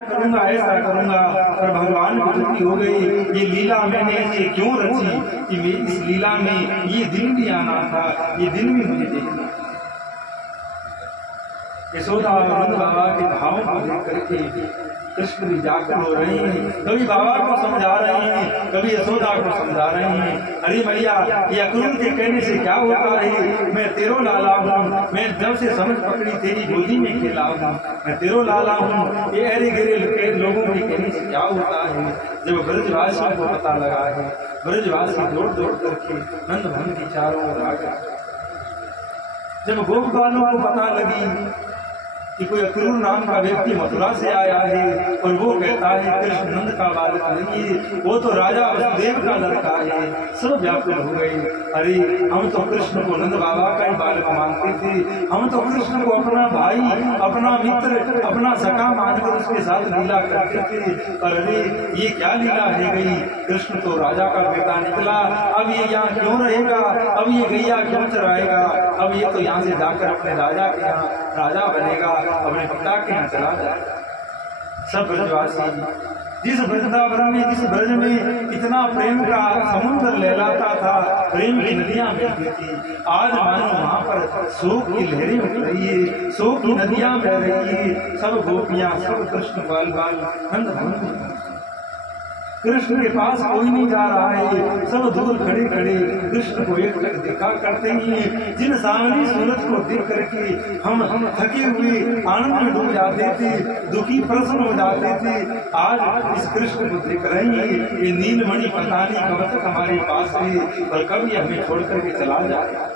करूंगा ऐसा करूंगा, पर भगवान की दुखी हो गई। ये लीला मैंने ऐसे क्यों रची कि इस लीला में ये दिन भी आना था, ये दिन भी मुझे देखना। यशोदा और नंद बाबा के भावों को देख करके कृष्ण भी जाकर हो रही हैं, कभी बाबा को समझा रही हैं, कभी यशोदा को समझा रही हैं। अरे भैया, ये अक्रूर के कहने से क्या होता है, मैं तेरो लाला हूँ, मैं जब से समझ पकड़ी तेरी गोदी में खेला हूँ, मैं तेरो लाला हूँ। ये अरे गिरे लोगों के कहने से क्या होता है। जब ब्रजवासियों को पता लगा है, ब्रजवासी दौड़ दौड़ करके नंद भवन की चारों ओर आ गए। जब गोपबालों को पता लगी कि कोई अक्रूर नाम का व्यक्ति मथुरा से आया है और वो कहता है कृष्ण नंद का बालक नहीं है, वो तो राजा वसुदेव का लड़का है, सब व्याकुल हो गए। अरे हम तो कृष्ण को नंद बाबा का ही बालक मानते थे, हम तो कृष्ण को अपना भाई, अपना मित्र, अपना सखा मानकर उसके साथ लीला करते थे। पर अरे ये क्या लीला है गई, कृष्ण तो राजा का बेटा निकला, अब ये यहाँ क्यों रहेगा, अब ये गैया क्यों चराएगा, अब ये तो यहाँ से जाकर अपने राजा के यहाँ राजा बनेगा, अपने पिता के यहाँ चला जाए। सब ब्रजवासी जिस वृंदावन में, जिस ब्रज में इतना प्रेम का समुद्र लहलाता था, प्रेम की नदियां बहती थी, आज मानो वहाँ पर शोक की लहरें उठ रही है, शोक की नदियां बह रही है। सब गोपियां, सब कृष्ण बाल बाल नंद भवन, कृष्ण के पास कोई नहीं जा रहा है, सब दूर खड़े खड़े कृष्ण को एक टक देखा करते ही। जिन सांवली सूरज को देख करके हम थके हुए आनंद में डूब जाते थे, दुखी प्रसन्न हो जाते थे, आज इस कृष्ण को देख रहे हैं। ये नीलमणि पता नहीं कब तक हमारे पास है और कब ये हमें छोड़ करके चला जाए।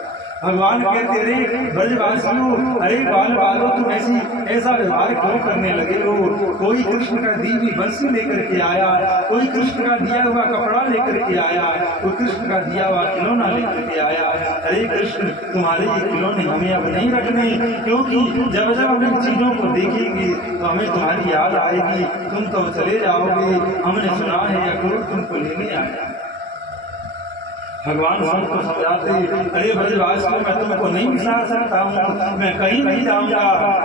भगवान कहते रे ब्रजवासियों, अरे बाल बालों तुम ऐसा व्यवहार क्यों करने लगे हो। कोई कृष्ण का दी हुई बंसी लेकर के आया, कोई कृष्ण का दिया हुआ कपड़ा लेकर के आया, कोई कृष्ण का दिया हुआ खिलौना लेकर के आया। अरे कृष्ण, तुम्हारे ये खिलौने हमें अब नहीं रखने, क्योंकि जब जब हम इन चीजों को देखेंगे तो हमें तुम्हारी याद आएगी, तुम तो चले जाओगे। हमने सुना है अक्रूर तुमको लेने आया। भगवान सबको समझाते, अरे ब्रजवासियों, मैं तुमको नहीं बिसार सकता हूँ, मैं कहीं नहीं जाऊंगा,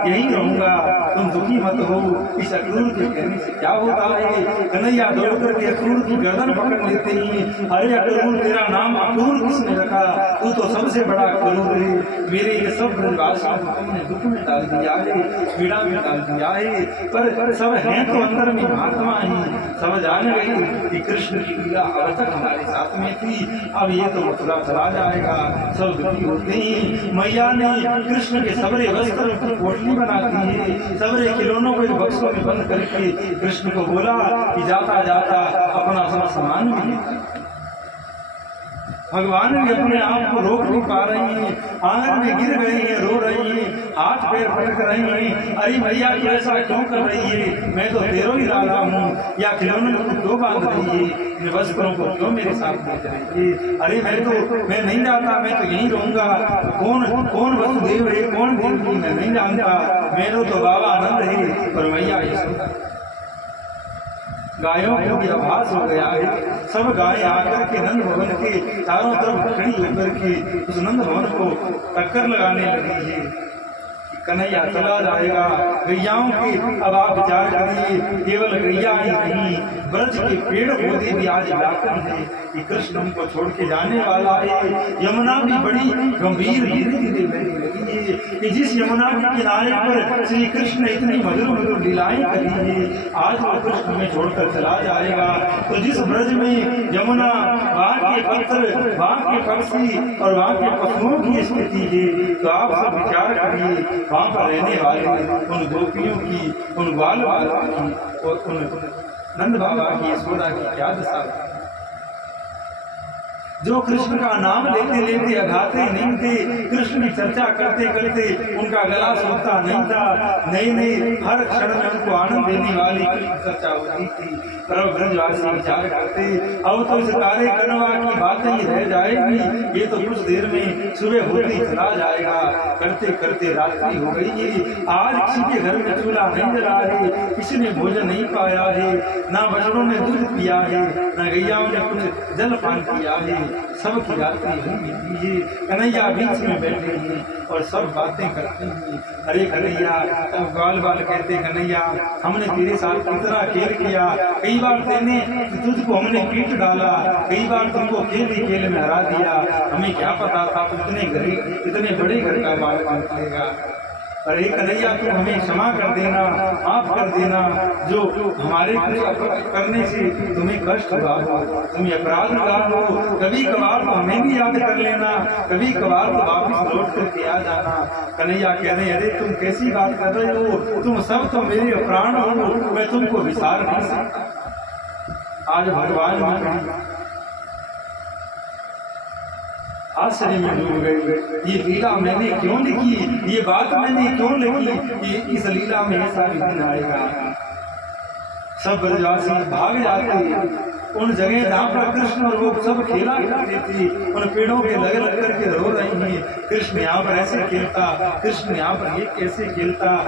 यहीं रहूंगा, तुम दुखी मत हो। इस अक्रूर के कहने से क्या होता है। कन्हैया दौड़ करके अक्रूर की गर्दन पकड़ लेते हैं। अरे अक्रूर, तेरा नाम अक्रूर किसने रखा, तू तो सबसे बड़ा अक्रूर है। मेरे ये सब ब्रजवासियों को तुमने दुख में डाल दिया है, पीड़ा में डाल दिया है, पर सब हैं तो अंदर में महात्मा ही। समझ आने गई कि कृष्ण की लीला अब तक हमारे साथ में थी, अब ये तो मथुरा चला जाएगा। सब दुखी होते ही मैया ने कृष्ण के सबरे वस्त्र की पोटली बनाती है, सबरे खिलौनों को बक्सों में बंद करके कृष्ण को बोला कि जाता जाता अपना सब सामान भी। भगवान भी अपने आप को रोक नहीं पा रही हैं, आंगन में गिर गई हैं, रो रही हैं, हाथ पैर पटक रही हैं। अरे भैया, तू ऐसा क्यों कर रही है, मैं तो तेरो ही लाला हूँ, या खिलौनों को क्यों बांध रही है, वस्त्रों को क्यों मेरे साथ भेज रही है। अरे मैं नहीं जाता, मैं तो यहीं रहूंगा। कौन वसुदेव है, कौन देवकी, मैं नहीं जानता, मेरे तो बाबा आनंद है और मैया यशोदा। गायों को भी आभास हो गया है, सब गायें आकर के नंद भवन के चारों तरफ खड़ी होकर के उस नंद भवन को टक्कर लगाने लगी है। कन्हैया चला जाएगा। गैयाओं के अब आप विचार करिए, केवल गैया ही नहीं, ब्रज के पेड़ पौधे भी आज व्याकुल है कि कृष्ण उनको छोड़ के जाने वाला है। यमुना भी बड़ी गंभीर धीरे धीरे बहने लगी है कि जिस यमुना के किनारे पर श्री कृष्ण ने इतनी मधुर मधुर लीलाएं करी है, आज वो कृष्ण में छोड़कर चला जाएगा। तो जिस ब्रज में यमुना, वहाँ के पत्थर, वहाँ के पक्षी और वहाँ के पशुओं की स्थिति है, तो आप सब विचार करिए वहाँ पर रहने वाले उन गोपियों की, उन ग्वाल बालों की और उन नंद बाबा की, यशोदा की क्या दशा है। जो कृष्ण का नाम लेते लेते अघाते नहीं थे, कृष्ण की चर्चा करते करते उनका गला सूखता नहीं था, नहीं हर क्षण में उनको आनंद देने वाली चर्चा होती थी। पर ब्रजवासी विचार करते, अब तो इस कार्य कनवा की बातें ही रह जाएगी, ये तो कुछ देर में सुबह होती चला जाएगा। करते करते रात्रि हो गई है, आज किसी के घर में चूल्हा नहीं जला है, किसी ने भोजन नहीं पाया है, ना बछड़ों ने दूध पिया है, ना गैयाओं ने कुछ जल पान किया है। सबकी यात्रा कीजिए। कन्हैया बीच में बैठे हैं और सब बातें करते हैं। अरे कन्हैया, बाल बाल कहते कन्हैया हमने तेरे साथ कितना खेल किया, कई बार तुझको हमने पीट डाला, कई बार तुमको खेल ही खेल में हरा दिया, हमें क्या पता था तू इतने बड़े घर का मालिक निकलेगा। अरे कन्हैया तू हमें क्षमा कर देना, माफ कर देना, जो हमारे करने से तुम्हें कष्ट हुआ हो, तुम्हें अपराध हुआ हो, कभी कभार तो हमें भी याद कर लेना, कभी कभार तो वापस लौट करके आ जाना। कन्हैया कह रहे अरे तुम कैसी बात कर रहे हो, तुम सब तो मेरे प्राण हो, मैं तुमको विसार नहीं सकता। आज भगवान आश्चर्य में डूब गए। ये लीला मैंने क्यों लिखी, ये बात मैंने क्यों लिखी, ये इस लीला में ऐसा भी दिन आएगा। सब ब्रजवासी भाग जाते उन जगह जहाँ पर कृष्ण और वो सब खेला करते थे, उन पेड़ों के लगे लग करके रो रही हैं। कृष्ण यहाँ पर ऐसे खेलता, कृष्ण यहाँ पर ये कैसे खेलता।